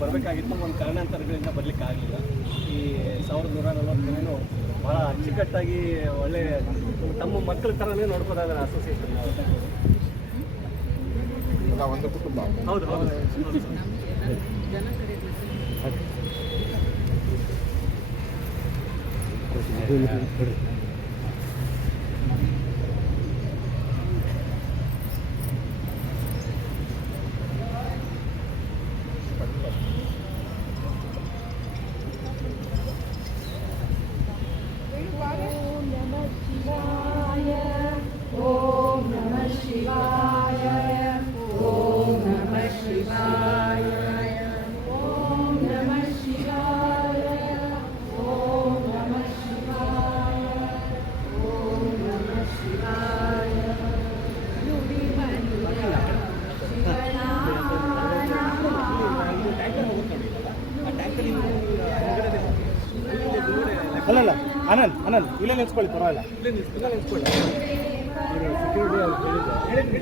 ಬರಬೇಕಾಗಿತ್ತು, ಒಂದು ಕಾರಣಾಂತರಗಳಿಂದ ಬರಲಿಕ್ಕೆ ಆಗಲಿಲ್ಲ. ಈ 1140 ಭಾಳ ಅಚ್ಚುಕಟ್ಟಾಗಿ ಒಳ್ಳೆ ತಮ್ಮ ಮಕ್ಕಳ ಥರನೇ ನೋಡ್ಕೋತಾ ಇದ್ದಾರೆ ಅಸೋಸಿಯೇಷನ್. ಒಂದು ಕುಟುಂಬ. ಹೌದು ಹೌದು. ಅಲ್ಲಲ್ಲ ಅನಂತ್ ಇಲ್ಲೇ ನಿಲ್ಸ್ಕೊಳ್ಳಿ, ಪರವಾಗಿಲ್ಲ, ಇಲ್ಲೇ ನಿಲ್ಸ್ಕೊಳ್ಳಿ. ಸೆಕ್ಯೂರಿಟಿ ಅವ್ರು ಹೇಳಿದ್ರು.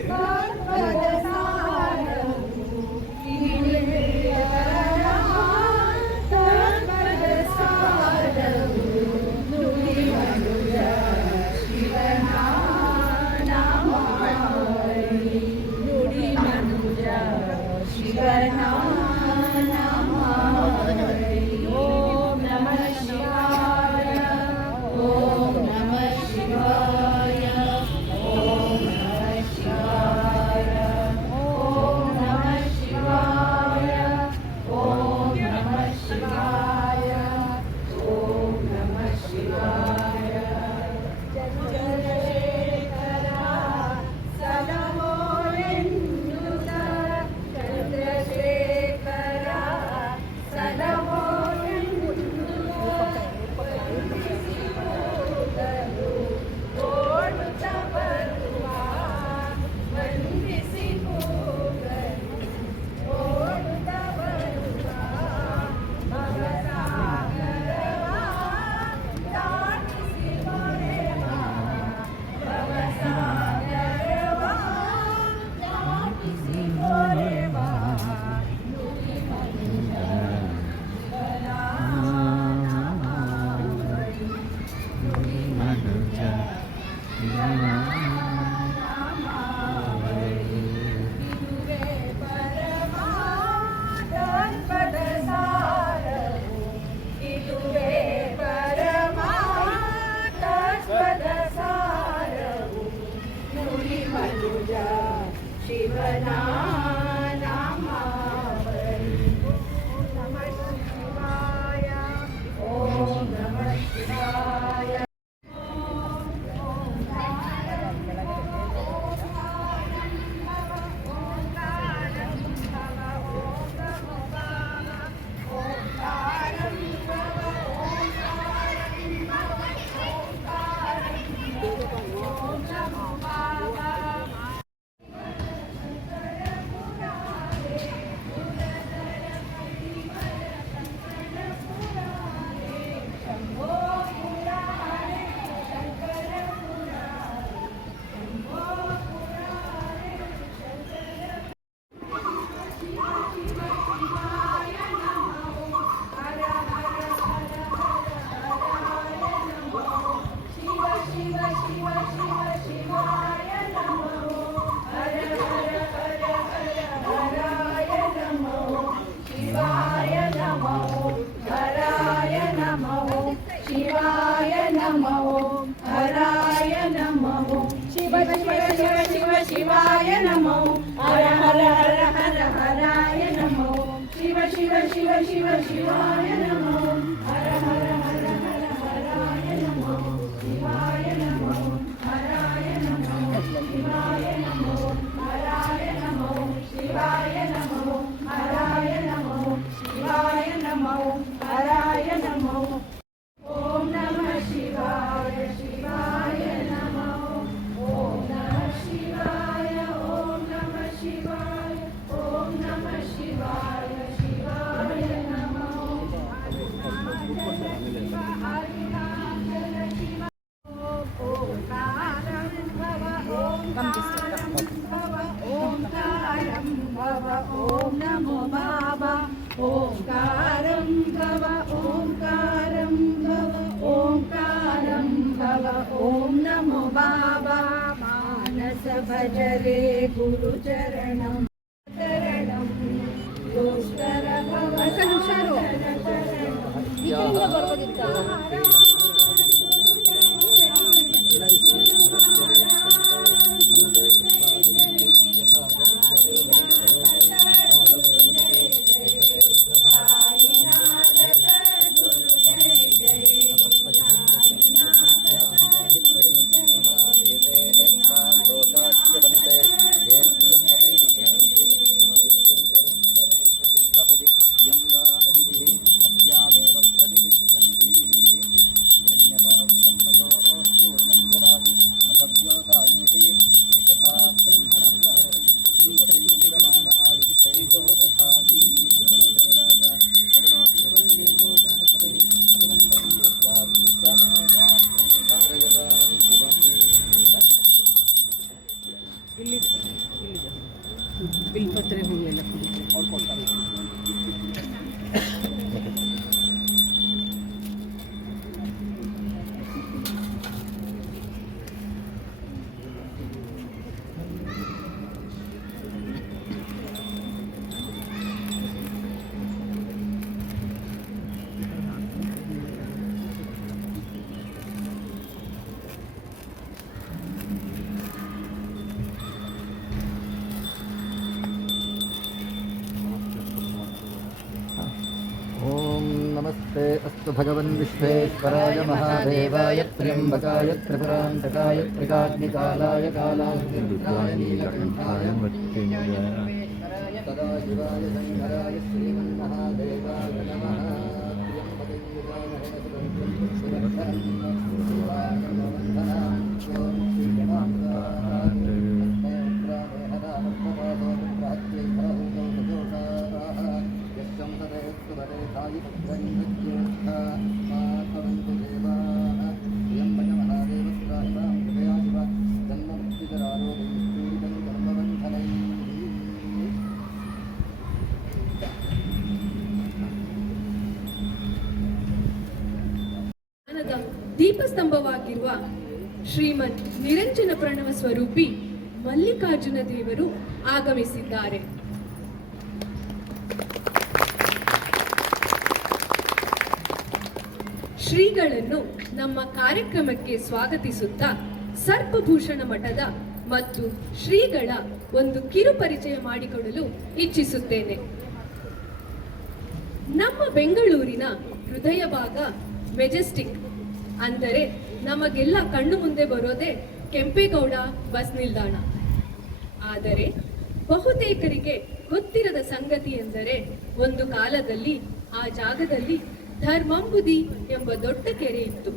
शिवाय नमो हर हर हर हर हराय नमो शिव शिव शिव शिव शिवाय नमो हर हर हर हर हराय नमो शिवाय नमो हराय नमो शिवाय नमो हराय नमो शिवाय नमो हराय नमो शिवाय नमो हराय नमो ओम नमः शिवाय शिवाय नमो ओम नमः शिवाय ओम नमः शिवाय ओम नमः शिवाय शिवाय नमो ओम नमो बाबा ಓಂಕಾರಂ ಭವ ಓಂಕಾರಂ ಭವ ಓಂಕಾರಂ ಭವ ಓಂ ನಮೋ ಬಾಬಾ ಮಾನಸ ಭಜರೆ ಗುರು ಚರಣಂ ಶರಣಂ ದುಷ್ಟರ ಭವ ಬಿಲ್ಪತ್ರೆ ಹೂವೆಲ್ಲ ಅವ್ರು ಕೊಡ್ತಾರೆ. नमस्ते अस्तु भगवन् विश्वेश्वराय महादेवाय त्र्यम्बकाय त्रिपुरान्तकाय त्रिकाग्निकालाय कालाय नीलकण्ठाय मृत्युञ्जयाय सदाशिवाय शङ्कराय श्रीमन्महादेवाय नमः। ದೀಪಸ್ತಂಭವಾಗಿರುವ ಶ್ರೀಮದ್ ನಿರಂಜನ ಪ್ರಣವ ಸ್ವರೂಪಿ ಮಲ್ಲಿಕಾರ್ಜುನ ದೇವರು ಆಗಮಿಸಿದ್ದಾರೆ. ಶ್ರೀಗಳನ್ನು ನಮ್ಮ ಕಾರ್ಯಕ್ರಮಕ್ಕೆ ಸ್ವಾಗತಿಸುತ್ತಾ ಸರ್ಪಭೂಷಣ ಮಠದ ಮತ್ತು ಶ್ರೀಗಳ ಒಂದು ಕಿರು ಪರಿಚಯ ಮಾಡಿಕೊಡಲು ಇಚ್ಛಿಸುತ್ತೇನೆ. ನಮ್ಮ ಬೆಂಗಳೂರಿನ ಹೃದಯ ಭಾಗ ಮೆಜೆಸ್ಟಿಕ್ ಅಂದರೆ ನಮಗೆಲ್ಲ ಕಣ್ಣು ಮುಂದೆ ಬರೋದೇ ಕೆಂಪೇಗೌಡ ಬಸ್ ನಿಲ್ದಾಣ. ಆದರೆ ಬಹುತೇಕರಿಗೆ ಗೊತ್ತಿರದ ಸಂಗತಿ ಎಂದರೆ ಒಂದು ಕಾಲದಲ್ಲಿ ಆ ಜಾಗದಲ್ಲಿ ಧರ್ಮಂಬುದಿ ಎಂಬ ದೊಡ್ಡ ಕೆರೆ ಇತ್ತು.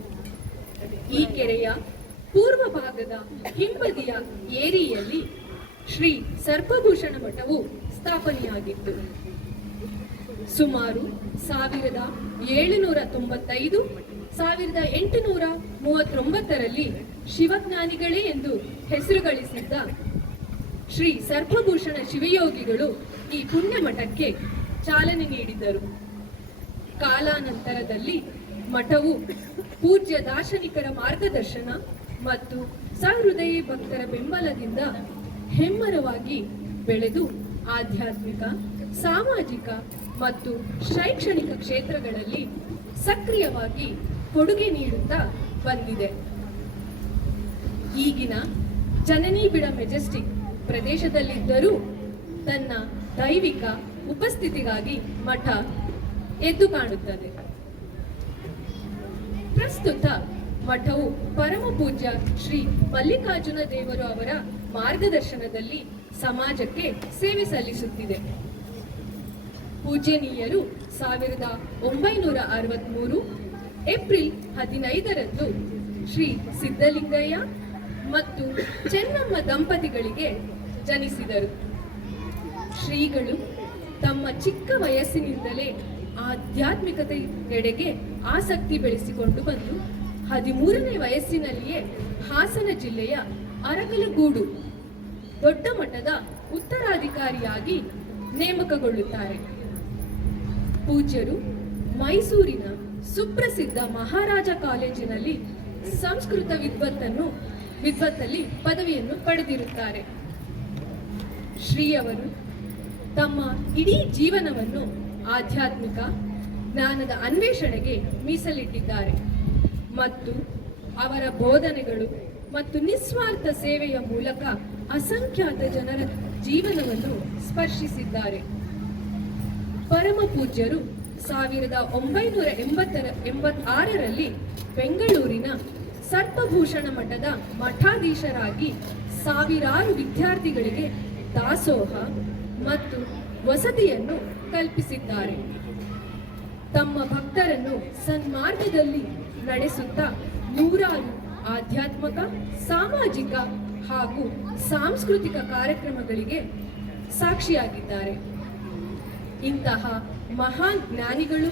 ಈ ಕೆರೆಯ ಪೂರ್ವ ಭಾಗದ ಹಿಂಬದಿಯ ಏರಿಯಲ್ಲಿ ಶ್ರೀ ಸರ್ಪಭೂಷಣ ಮಠವು ಸ್ಥಾಪನೆಯಾಗಿತ್ತು. ಸುಮಾರು 1795 1839ರಲ್ಲಿ ಶಿವಜ್ಞಾನಿಗಳೇ ಎಂದು ಹೆಸರು ಗಳಿಸಿದ್ದ ಶ್ರೀ ಸರ್ಪಭೂಷಣ ಶಿವಯೋಗಿಗಳು ಈ ಪುಣ್ಯ ಮಠಕ್ಕೆ ಚಾಲನೆ ನೀಡಿದರು. ಕಾಲಾನಂತರದಲ್ಲಿ ಮಠವು ಪೂಜ್ಯ ದಾರ್ಶನಿಕರ ಮಾರ್ಗದರ್ಶನ ಮತ್ತು ಸಹೃದಯಿ ಭಕ್ತರ ಬೆಂಬಲದಿಂದ ಹೆಮ್ಮರವಾಗಿ ಬೆಳೆದು ಆಧ್ಯಾತ್ಮಿಕ, ಸಾಮಾಜಿಕ ಮತ್ತು ಶೈಕ್ಷಣಿಕ ಕ್ಷೇತ್ರಗಳಲ್ಲಿ ಸಕ್ರಿಯವಾಗಿ ಕೊಡುಗೆ ನೀಡುತ್ತಾ ಬಂದಿದೆ. ಈಗಿನ ಜನನಿಬಿಡ ಮೆಜೆಸ್ಟಿಕ್ ಪ್ರದೇಶದಲ್ಲಿದ್ದರೂ ತನ್ನ ದೈವಿಕ ಉಪಸ್ಥಿತಿಗಾಗಿ ಮಠ ಎದ್ದು ಕಾಣುತ್ತದೆ. ಪ್ರಸ್ತುತ ಮಠವು ಪರಮ ಪೂಜ್ಯ ಶ್ರೀ ಮಲ್ಲಿಕಾರ್ಜುನ ದೇವರು ಅವರ ಮಾರ್ಗದರ್ಶನದಲ್ಲಿ ಸಮಾಜಕ್ಕೆ ಸೇವೆ ಸಲ್ಲಿಸುತ್ತಿದೆ. ಪೂಜ್ಯನೀಯರು 1963 ಏಪ್ರಿಲ್ 15ರಂದು ಶ್ರೀ ಸಿದ್ಧಲಿಂಗಯ್ಯ ಮತ್ತು ಚೆನ್ನಮ್ಮ ದಂಪತಿಗಳಿಗೆ ಜನಿಸಿದರು. ಶ್ರೀಗಳು ತಮ್ಮ ಚಿಕ್ಕ ವಯಸ್ಸಿನಿಂದಲೇ ಆಧ್ಯಾತ್ಮಿಕತೆಯೆಡೆಗೆ ಆಸಕ್ತಿ ಬೆಳೆಸಿಕೊಂಡು ಬಂದು 13ನೇ ವಯಸ್ಸಿನಲ್ಲಿಯೇ ಹಾಸನ ಜಿಲ್ಲೆಯ ಅರಕಲಗೂಡು ದೊಡ್ಡ ಮಠದ ಉತ್ತರಾಧಿಕಾರಿಯಾಗಿ ನೇಮಕಗೊಳ್ಳುತ್ತಾರೆ. ಪೂಜ್ಯರು ಮೈಸೂರಿನ ಸುಪ್ರಸಿದ್ಧ ಮಹಾರಾಜ ಕಾಲೇಜಿನಲ್ಲಿ ಸಂಸ್ಕೃತ ವಿದ್ವತ್ತಲ್ಲಿ ಪದವಿಯನ್ನು ಪಡೆದಿರುತ್ತಾರೆ. ಶ್ರೀಯವರು ತಮ್ಮ ಇಡೀ ಜೀವನವನ್ನು ಆಧ್ಯಾತ್ಮಿಕ ಜ್ಞಾನದ ಅನ್ವೇಷಣೆಗೆ ಮೀಸಲಿಟ್ಟಿದ್ದಾರೆ ಮತ್ತು ಅವರ ಬೋಧನೆಗಳು ಮತ್ತು ನಿಸ್ವಾರ್ಥ ಸೇವೆಯ ಮೂಲಕ ಅಸಂಖ್ಯಾತ ಜನರ ಜೀವನವನ್ನು ಸ್ಪರ್ಶಿಸಿದ್ದಾರೆ. ಪರಮ ಪೂಜ್ಯರು 1986ರಲ್ಲಿ ಬೆಂಗಳೂರಿನ ಸರ್ಪಭೂಷಣ ಮಠದ ಮಠಾಧೀಶರಾಗಿ ಸಾವಿರಾರು ವಿದ್ಯಾರ್ಥಿಗಳಿಗೆ ದಾಸೋಹ ಮತ್ತು ವಸತಿಯನ್ನು ಕಲ್ಪಿಸಿದ್ದಾರೆ. ತಮ್ಮ ಭಕ್ತರನ್ನು ಸನ್ಮಾರ್ಗದಲ್ಲಿ ನಡೆಸುತ್ತಾ ನೂರಾರು ಆಧ್ಯಾತ್ಮಿಕ, ಸಾಮಾಜಿಕ ಹಾಗೂ ಸಾಂಸ್ಕೃತಿಕ ಕಾರ್ಯಕ್ರಮಗಳಿಗೆ ಸಾಕ್ಷಿಯಾಗಿದ್ದಾರೆ. ಇಂತಹ ಮಹಾನ್ ಜ್ಞಾನಿಗಳು,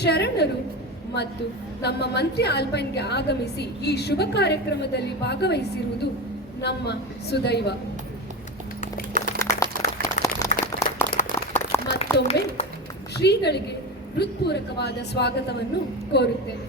ಶರಣರು ಮತ್ತು ನಮ್ಮ ಮಂತ್ರಿ ಆಲ್ಪೈನ್ಗೆ ಆಗಮಿಸಿ ಈ ಶುಭ ಕಾರ್ಯಕ್ರಮದಲ್ಲಿ ಭಾಗವಹಿಸಿರುವುದು ನಮ್ಮ ಸುದೈವ. ಮತ್ತೊಮ್ಮೆ ಶ್ರೀಗಳಿಗೆ ಹೃತ್ಪೂರ್ವಕವಾದ ಸ್ವಾಗತವನ್ನು ಕೋರುತ್ತೇನೆ.